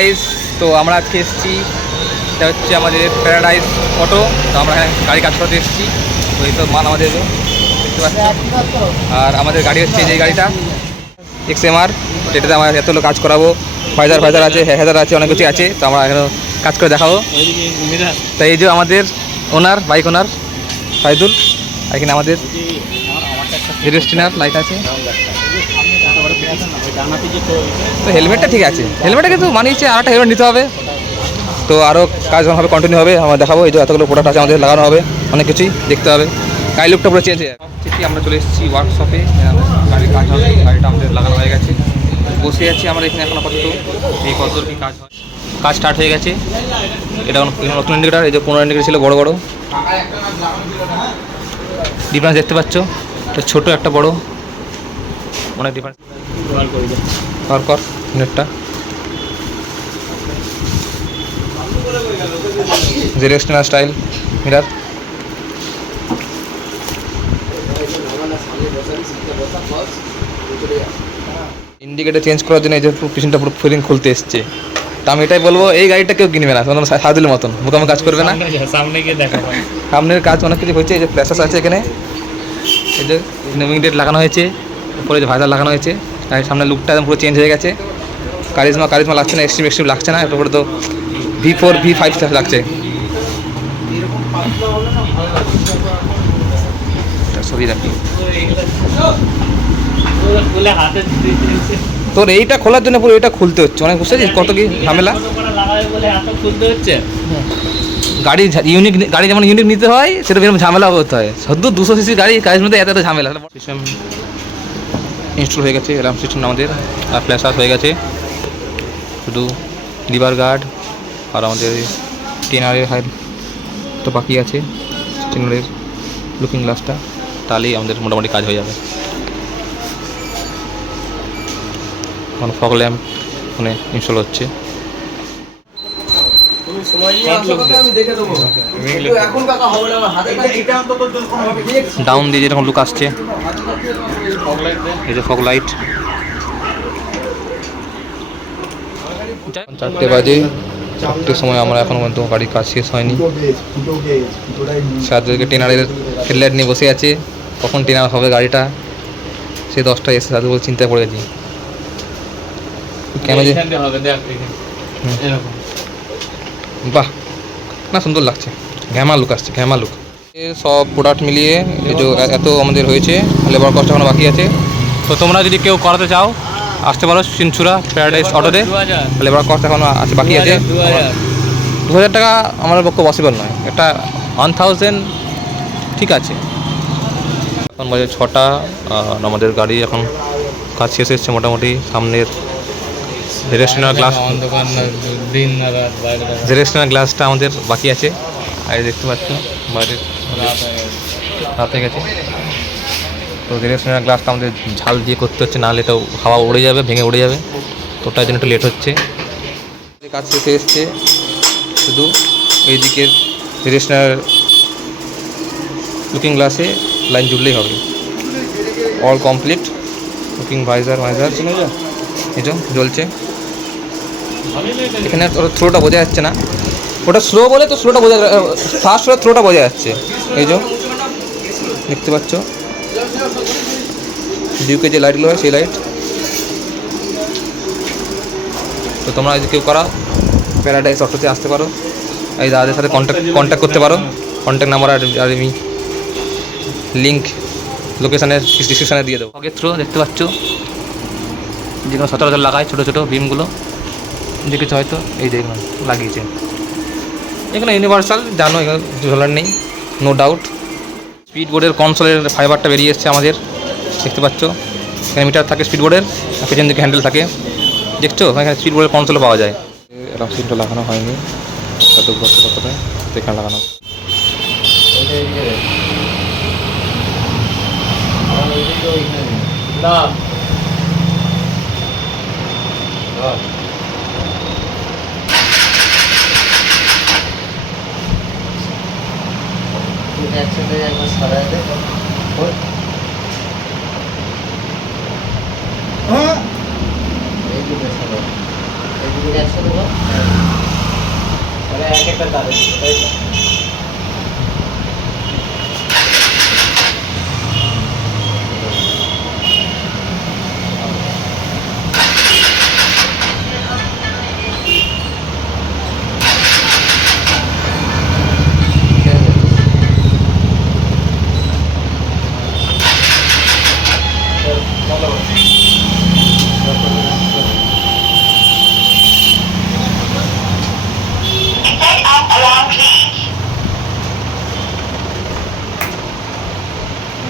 Guys, তো আমরা আজকে এসেছি, এটা হচ্ছে আমাদের প্যারাডাইস অটো। তো আমরা এখানে গাড়ি কাজ করতে এসেছি। তো এইসব মাল আমাদের দেখতে পাচ্ছি। আর আমাদের গাড়ি হচ্ছে এই গাড়িটা XMR, যেটাতে আমরা এতগুলো কাজ করাবো। ফাইজার আছে, হেজার আছে, অনেক কিছু আছে। তো আমরা এখানে কাজ করে দেখাবো। তাই এই যে আমাদের ওনার, বাইক ওনার ফাইদুল। এখানে আমাদের রেজিস্ট্রিনার লাইট আছে। তো হেলমেটটা ঠিক আছে, হেলমেটটা কিন্তু মানিয়েছে, আর একটা হেলমেট নিতে হবে। তো আরও কাজ হবে, কন্টিনিউ হবে, আমরা দেখাবো। এই যে এতগুলো প্রোডাক্ট আছে আমাদের লাগানো হবে, অনেক কিছুই দেখতে হবে। গাড়ি লুকটা পুরো চেঞ্জ হয়ে যাবে। ঠিকই আমরা চলে এসেছি ওয়ার্কশপে, গাড়ির কাজ হবে। গাড়িটা আমাদের লাগানো হয়ে গেছে, বসে আছি আমরা এখানে এখন আপাতত। এই কতদূর কী কাজ হয়, কাজ স্টার্ট হয়ে গেছে। এটা নতুন ইন্ডিকেটার, এই যে 15 ইন্ডিকেটার ছিল বড় বড়। ডিফারেন্স দেখতে পাচ্ছ, এটা ছোটো একটা বড়, অনেক ডিফারেন্স। কর নেটটা জেরেক্সনাল স্টাইল মিরার। ইন্ডিকেটার চেঞ্জ করার জন্য এই যে পিছনটা পুরো ফিলিং খুলতে এসছে। তা আমি এটাই বলবো, এই গাড়িটা কেউ কিনবে না, সাজুলের মতন মোকামে কাজ করবে না। সামনে গিয়ে দেখা, সামনের কাজ অনেক কিছু হয়েছে। এই যে ফ্ল্যাশাস আছে এখানে, এই যে নেমিং ডেট লাগানো হয়েছে, উপরে যে ভাইজার লাগানো হয়েছে। গাড়ির সামনে লুকটা একদম পুরো চেঞ্জ হয়ে গেছে। কারিজমা লাগছে না, এক্সট্রিম লাগছে না। এরপরে তো V4 V5 লাগছে। সরি রাখি, তোর এইটা খোলার জন্য পুরো এটা খুলতে হচ্ছে, অনেক বুঝতে পারছিস কত কি ঝামেলা। গাড়ি ইউনিক, গাড়ি যেমন ইউনিক নিতে হয়, সেটা এরকম ঝামেলা করতে হয়। সদ্য 200 সিসি গাড়ি, গাড়ির মধ্যে এত ঝামেলা। সিস্টেম ইনস্টল হয়ে গেছে, অ্যালার্ম সিস্টেম আমাদের, আর ফ্ল্যাশ আউট হয়ে গেছে। শুধু লিভার গার্ড আর আমাদের টেনারের হাইড তো বাকি আছে, টেনারের লুকিং গ্লাসটা, তাহলেই আমাদের মোটামুটি কাজ হয়ে যাবে। এখন ফগ ল্যাম্প ওখানে ইনস্টল হচ্ছে। ডাউন দিয়ে যেরকম লুক আসছে, এই যে ফগ লাইট। 4টে বাজে, 4টের সময় আমরা এখন পর্যন্ত গাড়ির কাজ শেষ হয়নি। সাহায্যকে টেনারের হেডলাইট নিয়ে বসে আছে, কখন টেনার হবে গাড়িটা। সে 10টায় এসে সাহায্য বলে চিন্তায় পড়ে গেছি কেন যে। বাহ, না সুন্দর লাগছে, ঘ্যামা লুক আসছে, ঘ্যামা লুক। সব প্রোডাক্ট মিলিয়ে এই যে এত আমাদের হয়েছে, লেবার কস্ট এখনো বাকি আছে। তো তোমরা যদি কেউ করাতে চাও আসতে পারো চিনচুরা প্যারাডাইস অটোতে। লেবার কস্ট এখনো আছে, বাকি আছে। 2000 টাকা আমার পক্ষে পসিবল নয়, এটা 1000 ঠিক আছে। এখন বাজে 6টা, আমাদের গাড়ি এখন কাজ শেষ এসছে মোটামুটি। সামনের জেরেক্সনাল গ্লাস, জেরেক্সনাল গ্লাসটা আমাদের বাকি আছে। আর দেখতে পাচ্ছ বাইরের রাত হয়ে গেছে। তো জেরেক্সনাল গ্লাসটা আমাদের ঝাল দিয়ে করতে হচ্ছে, নাহলে এটাও হাওয়া উড়ে যাবে, ভেঙে উড়ে যাবে। তো তার জন্য একটু লেট হচ্ছে। কাজ শেষে এসছে, শুধু এই দিকের জেরেক্সনাল লুকিং গ্লাসে লাইন জুড়লেই হবে। All complete. লুকিং ভাইজার এই যে জ্বলছে। এখানে থ্রোটা বোঝা যাচ্ছে না, ওটা স্লো বলে তো স্লোটা বোঝা, ফাস্ট হলে থ্রোটা বোঝা যাচ্ছে। এই যে দেখতে পাচ্ছ ডিউকে যে লাইটগুলো হয়, সেই লাইট। তো তোমরা যদি কেউ করাও প্যারাডাইস অটোতে আসতে পারো, এই দাদাদের সাথে কন্ট্যাক্ট করতে পারো। কন্ট্যাক্ট নাম্বার আর আমি লিঙ্ক লোকেশানের ডিসক্রিপশানে দিয়ে দেবো। আগের থ্রো দেখতে পাচ্ছ, যেগুলো সচরাচর লাগায় ছোটো ছোটো বিমগুলো, দেখেছো হয়তো, এই যে এগুলো লাগিয়েছে। এগুলো ইউনিভার্সাল, জানো, এগুলো ঝোলার নেই, নো ডাউট। স্পিড বোর্ডের কনসোলের ফাইবারটা বেরিয়ে এসছে আমাদের, দেখতে পাচ্ছ। এখানে মিটার থাকে স্পিড বোর্ডের, পেছন দিকে হ্যান্ডেল থাকে, দেখছো। এখানে স্পিড বোর্ডের কনসোলও পাওয়া যায়। এরকম সিটটা লাগানো হয়নি, কতটা এখানে লাগানো। একসাথে একবার সারাই দে, এইদিকে সারাই, এইদিকে একসাথে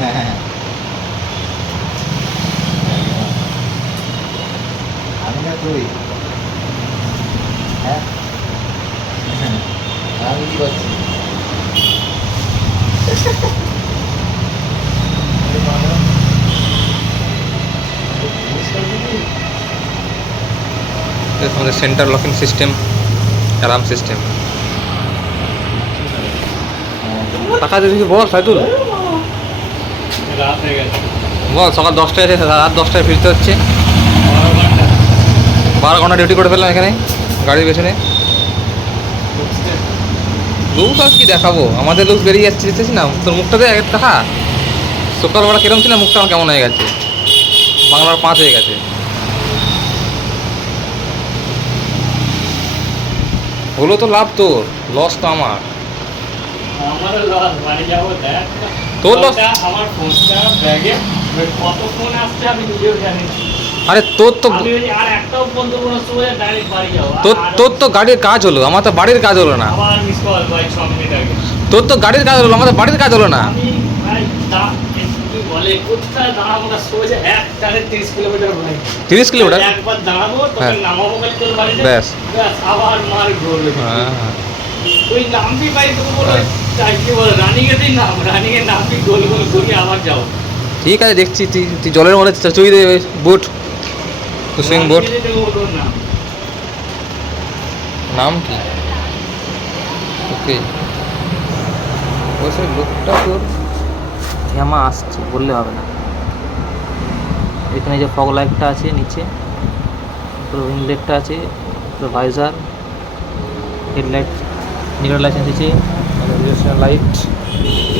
হ্যাঁ হ্যাঁ আমি না তুই হ্যাঁ আমি কি করছি আমাদের centre locking system, alarm system. টাকা দিয়ে কিছু বল সাইদুল, রাত হয়ে গেছে বল। সকাল 10টায় আছে, রাত 10টায় ফিরতে হচ্ছে। 12 ঘন্টা ডিউটি করে ফেললাম এখানে গাড়ির পেছনে। লুক আর কি দেখাবো, আমাদের লুক বেরিয়ে যাচ্ছে, দেখতেছি না তোর মুখটা দিয়ে দেখা। সকালবেলা কিরম ছিল, মুখটা আমার কেমন হয়ে গেছে, বাংলার 5 হয়ে গেছে। হলো তো লাভ, তোর লস তো আমার। আমারও লস, বাড়ি যাবো দেখ। তোর loss? ফোনটা, আমার ফোনটা ব্যাগে কত ফোন আসছে আমি নিজেও জানি না। আরে তোর তো আমি ওই আর একটাও বন্ধ কোনো সময় ডাইরেক্ট বাড়ি যাবো। তোর তো গাড়ির কাজ হলো, আমার তো বাড়ির কাজ হলো না। আবার মিস কল ভাই 6 মিনিট আগে। তোর তো গাড়ির কাজ হলো, আমাদের বাড়ির কাজ হলো না। আমি ভাই কি বলে কোথায় দাঁড়াবো না, সোজা 30 কিলোমিটার ভাই। 30 কিলোমিটার? একবার দাঁড়াবো হ্যাঁ। তখন নামাবো খালি তোর বাড়িতে। ব্যাস। ব্যাস আবার মার ঘুরবে। হ্যাঁ, ওই নামবি ভাই, তোকে বলো হ্যাঁ। চাইছি বল রানিংয়ের দিন নাম, রানিংয়ে নামবি গোল গোল ঘুরি আবার যাও। ঠিক আছে, দেখছি তুই জলের মধ্যে চুই দে বুট, সুইং বোট। রানিংয়ে যেতে বলবো না। নাম কি? ওকে, ওই লোকটা তোর ঝামা আসছে বললে হবে না। এখানে যে ফগ লাইটটা আছে নিচে, পুরো উইং লাইটটা আছে, পুরো ভাইজার, হেডলাইট, নিউট্রাল লাইসেন্স আছে, লাইট,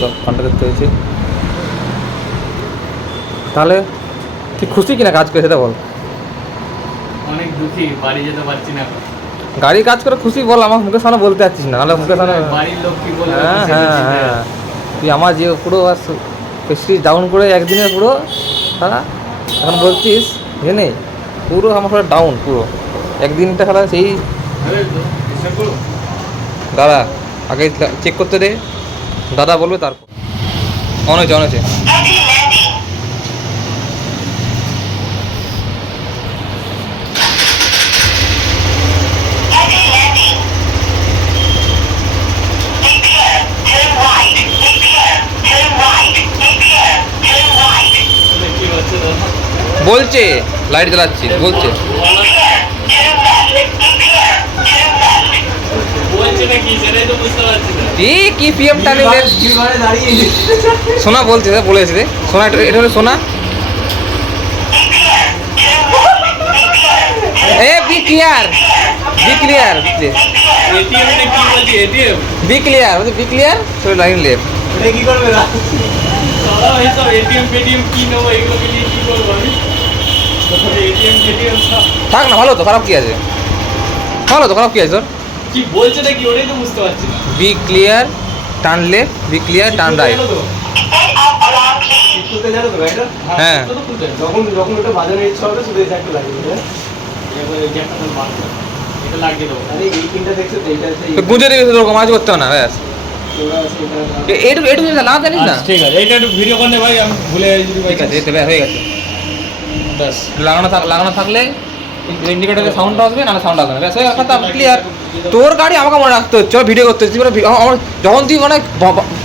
সব ঘন্টা দেখতে হয়েছে। তাহলে তুই খুশি কিনা কাজ করে সেটা বল। অনেক দুঃখী, বাড়ি যেতে পারছি না। গাড়ি কাজ করে খুশি বল, আমার মুখের সামনে বলতে পারছিস না, নাহলে মুখের সামনে। বাড়ির লোক কি বলবে? হ্যাঁ সেটা হ্যাঁ চিন্তা হ্যাঁ, আছে। তুই আমার যে পুরো প্রেস্টিজ ডাউন করে একদিনে পুরো, হ্যাঁ এখন বলছিস জেনে পুরো আমার পুরো ডাউন, পুরো একদিনটা খেলা সেই। আরে তো, এসে করো। দাদা আগে চেক করতে দে, দাদা বলবে তারপর। অন হয়েছে, অন হয়েছে। তাহলে কি হচ্ছে দাদা? বলছে লাইট জ্বালাচ্ছি, বলছে। বলছে নাকি সেটাই তো বুঝতে পারছি না। কি পিএম টার্নিং লেন দাঁড়িয়ে সোনা বলছে, বলেছে রে সোনা, এটা হলো সোনা। A B clear, B clear, ATM টা কি বলছি? ATM B clear, B clear, so line left. এটা কি করবে না দাদা এইসব এটিএম পেটিএম কি নেবো, এগুলোকে নিয়ে কি করবো আমি? এটিএম পেটিএম সব থাক না, ভালো তো, খারাপ কি আছে, ভালো তো, খারাপ কি আছে তোর। কি বলছে নাকি ওটাই তো বুঝতে পারছি না। Be clear, turn left, be clear, turn right. খুলতে জানো তো এটা হ্যাঁ। তো খুলতে হবে। যখন যখন ওটা বাজানোর ইচ্ছা হবে শুধু এটা একটু লাগিয়ে দেবে এবার এই জ্যাকটা তো বার করো। এটা লাগিয়ে দেবো। আরে এই পিনটা দেখছো তো এইটা হচ্ছে তো গুঁজে দিবি, তোর কাজ করতে হবে না, ব্যাস। ওরা আছে এটা এইটুকু এইটুকু লাভ জানিস না। আচ্ছা, ঠিক আছে, এইটা একটু ভিডিও করে নে ভাই, আমি ভুলে গেছি ভাই। ঠিক আছে, এই তো হয়ে গেছে। ব্যাস লাগানো থাকলে ইন্ডিকেটরের সাউন্ড আসবে, না সাউন্ড আসবে না, ব্যাস হয়ে কথা ক্লিয়ার। তোর গাড়ি আমাকে মনে রাখতে হচ্ছে, ভিডিও করতে হচ্ছে। যখন তুই মানে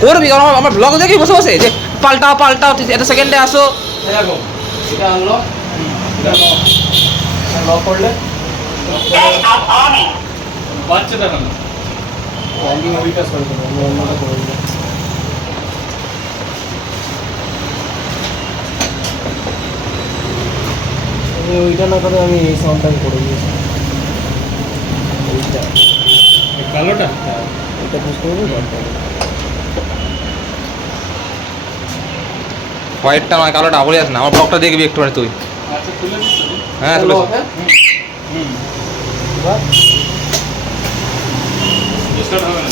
করবি, কারণ আমার ব্লগ দেখি বসে বসে যে পাল্টাও পাল্টাও, এটা সেকেন্ডে আসো। এরকম এটা আনলক লক করলে বাচ্চা দেখো না। আমি ওই কাজ করতে পারবো, আমি অন্যটা করে দিলাম। আমি ওইটা না করে আমি এই সাউন্ডটাই করে দিয়েছি। এইটা এই কালোটা এটা বুঝতে পারবো দরকার হোয়াইটটা নয়, কালোটা বলে যাস না, আমার ব্লগটা দেখবি একটুখানি তুই। আচ্ছা তুলে দিচ্ছ তো? হ্যাঁ তুলে হুম এবার স্টার্ট হবে না।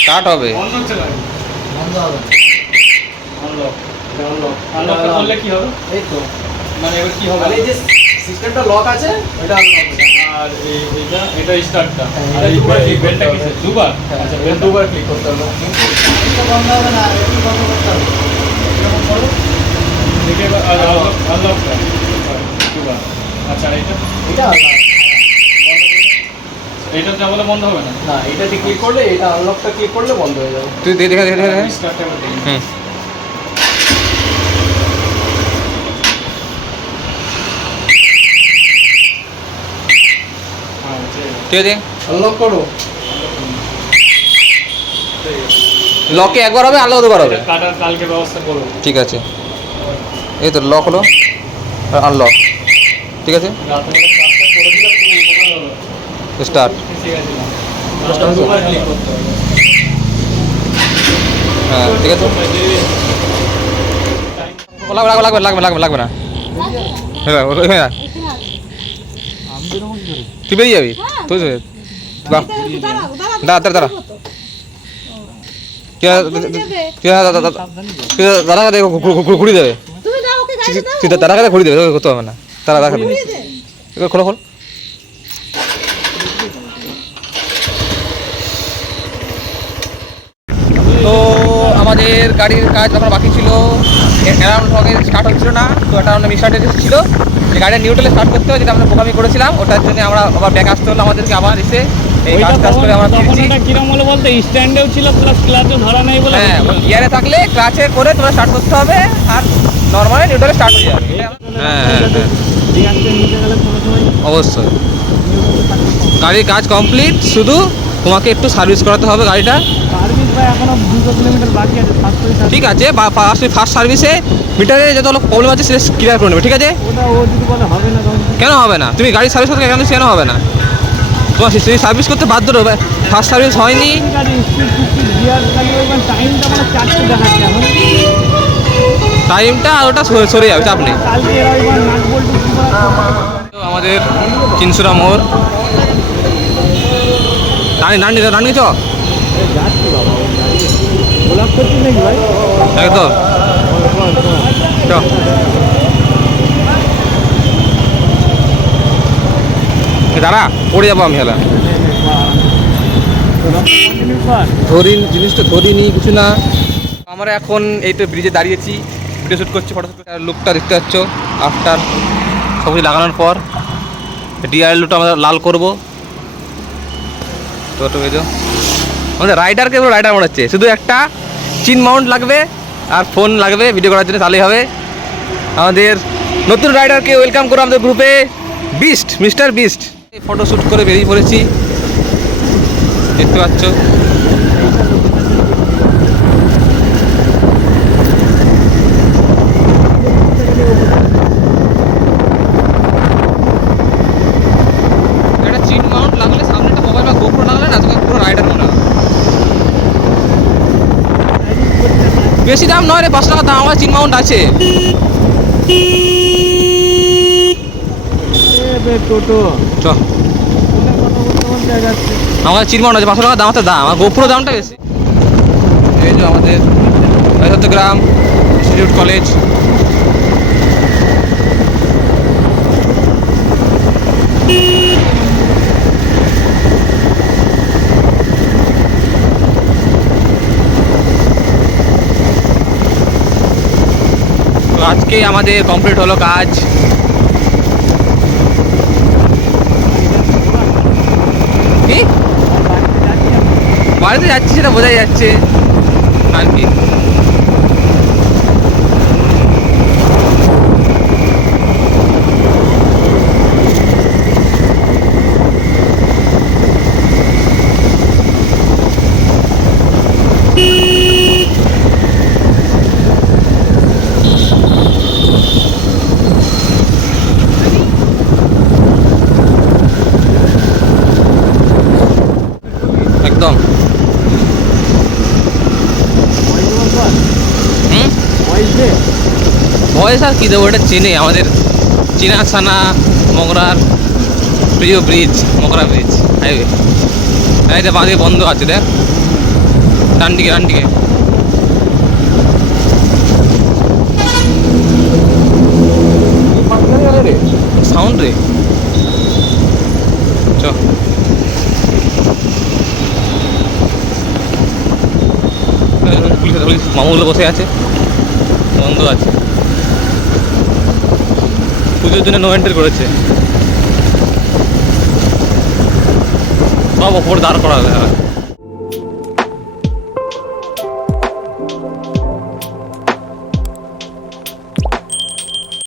স্টার্ট হবে। অন হচ্ছে না। বন্ধ হবে আনলক। এটা আনলক আনলকটা করলে কি হবে? এই তো মানে এবার কি হবে? মানে এই যে সিস্টেমটা লক আছে ওটা আনলক আর এটা এটা স্টার্টটা হ্যাঁ, আর এটা এই দুবার click বেলটা করতে কিসের হবে। দুবার হ্যাঁ আচ্ছা এটা বেলটা দুবার ক্লিক করতে হবে কিন্তু এটা বন্ধ হবে না এটি বন্ধ করতে হবে এরকম করো দেখে আনলকটা দুবার আচ্ছা এটা এটা আলাদা। এটা চাপলে বন্ধ হবে না না এটাতে ক্লিক করলে এটা আনলকটা ক্লিক করলে বন্ধ হয়ে যাবে তুই দেখে দেখে দেখে দেখে। স্টার্টটা আমরা দেখি হুম হ্যাঁ ঠিক আছে আনলক করো লকে একবার হবে আনলক দুবার হবে কাটার কালকে ব্যবস্থা করবো ঠিক আছে এই তো লক হলো আর আনলক ঠিক আছে রাত্রেবেলা কাজটা করে দিলে খুব উপকার হলো স্টার্ট ঠিক আছে দুবার ক্লিক করতে হবে হ্যাঁ ঠিক আছে লাগবে লাগবে লাগবে লাগবে লাগবে না হ্যাঁ ওইখানে রাখ। তুই বেরিয়ে যাবি তুই বাহ দাঁড়া দাঁড়া দাঁড়া দাদা কাছে ঘুরি দেবে তুই দাদা কাছে ঘুরি দেবে করতে হবে না তারা দাদা খোলো খোল তো আমাদের গাড়ির কাজ যখন বাকি ছিল অ্যারাউন্ড আগে স্টার্ট হচ্ছিল না তো একটা আমরা মিস্টার্টেড ছিল যে গাড়িটা নিউট্রালে স্টার্ট করতে হয় যেটা আমরা বোকামি করেছিলাম ওটার জন্য আমরা আবার ব্যাক আসতে হলো আমাদেরকে আবার এসে এই কাজ কাজ করে আমরা ফিরছি কিরম হলো বলতে স্ট্যান্ডেও ছিল প্লাস ক্লাচও ধরা নেই বলে হ্যাঁ গিয়ারে থাকলে ক্লাচে করে তোমার স্টার্ট করতে হবে আর নর্মালি নিউট্রালে স্টার্ট হয়ে যাবে হ্যাঁ হ্যাঁ অবশ্যই গাড়ির কাজ কমপ্লিট শুধু তোমাকে একটু সার্ভিস করাতে হবে গাড়িটা সার্ভিস ভাই এখনো 200 কিলোমিটার বাকি আছে 700 ঠিক আছে ফার্স্ট সার্ভিসে মিটারে যত প্রবলেম আছে সেটা ক্লিয়ার করে নেবে ঠিক আছে ওটা ও যদি বলে হবে না তখন কেন হবে না তুমি গাড়ি সার্ভিস করতে কেন হবে না তোমার তুমি সার্ভিস করতে বাধ্য হবে ফার্স্ট সার্ভিস হয়নি গাড়ি স্পিড 50 গিয়ার লাগিয়ে ওই টাইমটা মানে 400 দেখাচ্ছে এখন টাইমটা আর ওটা সরে যাবে চাপ নেই কালকে এরা ওইবার নাট বল্টু তো আমাদের চিনসুরা মোড় রানি চ যাচ্ছি বাবা গোলাপ করছিস নাকি ভাই একদম চ দাঁড়া পড়ে যাবো আমি হেলা ধরি জিনিসটা ধরিনি কিছু না আমরা এখন এই তো ব্রিজে দাঁড়িয়েছি ভিডিও শ্যুট করছি ফটো শ্যুট লুকটা দেখতে পাচ্ছ আফটার সব কিছু লাগানোর পর ডিআর লুকটা আমরা লাল করবো তো তো বুঝো আমাদের রাইডারকে পুরো রাইডার মনে হচ্ছে শুধু একটা চিন মাউন্ট লাগবে আর ফোন লাগবে ভিডিও করার জন্য তাহলেই হবে আমাদের নতুন রাইডারকে ওয়েলকাম করো আমাদের গ্রুপে beast mister beast photo shoot করে বেরিয়ে পড়েছি দেখতে পাচ্ছ একটা চিন মাউন্ট লাগলে সামনে একটা মোবাইল বা গোপ্রো লাগলে না তোকে পুরো রাইডার মনে হয় বেশি দাম নয় রে 5 টাকা দাম আমার চিন মাউন্ট আছে টোটো চ যাচ্ছে আমার চিন মাউন্ট আছে 500 টাকা দাম দাম আর গোপ্রো দামটা বেশি এই যে আমাদের গ্রাম ইনস্টিটিউট কলেজ তো আজকে আমাদের কমপ্লিট হলো কাজ কি বাড়িতে যাচ্ছি সেটা বোঝাই যাচ্ছে আর কি একদম হুম ভয়েস আর কী দেবো ওটা চেনে আমাদের চিনাছানা মগরার প্রিয় ব্রিজ মগরা ব্রিজ হাইওয়ে এটা বাঁধিয়ে বন্ধ আছে দেখ ডান দিকে সাউন্ড রে পুলিশ মামুগুলো বসে আছে, বন্ধ আছে। পুজোর জন্য নো এন্ট্রি করেছে, সব ওপর দাঁড় করা